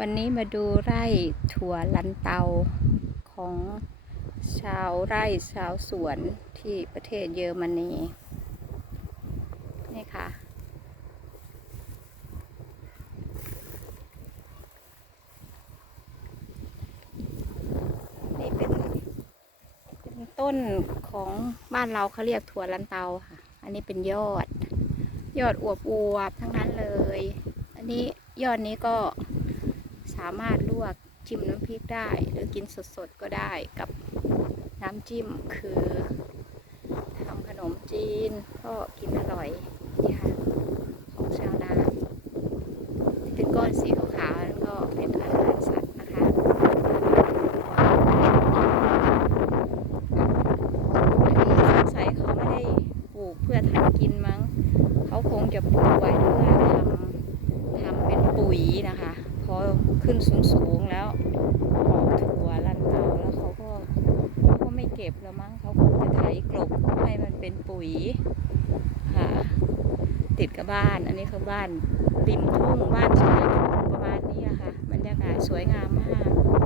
วันนี้มาดูไร่ถั่วลันเตาของชาวไร่ชาวสวนที่ประเทศเยอรมนี นี่ค่ะ นี่เป็นเป็นต้นของบ้านเราเขาเรียกถั่วลันเตาค่ะ อันนี้เป็นยอด ยอดอวบอวบๆทั้งนั้นเลย อันนี้ยอดนี้ก็ามารถลวกจิ้มน้ำพริกได้ หรือกินสดๆก็ได้กับน้ำจิ้มคือทำขนมจีนก็กินอร่อยนี่ค่ะของชาวนาที่เป็นก้อนสีขาวๆนั่นก็เป็นอาหารสัตว์นะคะอันนี้สงสัยเขาไม่ได้ปลูกเพื่อทำกินมั้ง เขาคงจะปลูกไว้เพื่อทำทำเป็นปุ๋ยนะคะ อขึ้นสูงๆแล้วออกถั่วลันเตาแล้วเขาก็เขาก็ไม่เก็บแล้วมั้งเขาคงจะไถกลบให้มันเป็นปุ๋ยค่ะ ติดกับบ้านอันนี้คือบ้านริมทุ่งบ้านชายทุ่งประมาณนี้อะค่ะบรรยากาศสวยงามมาก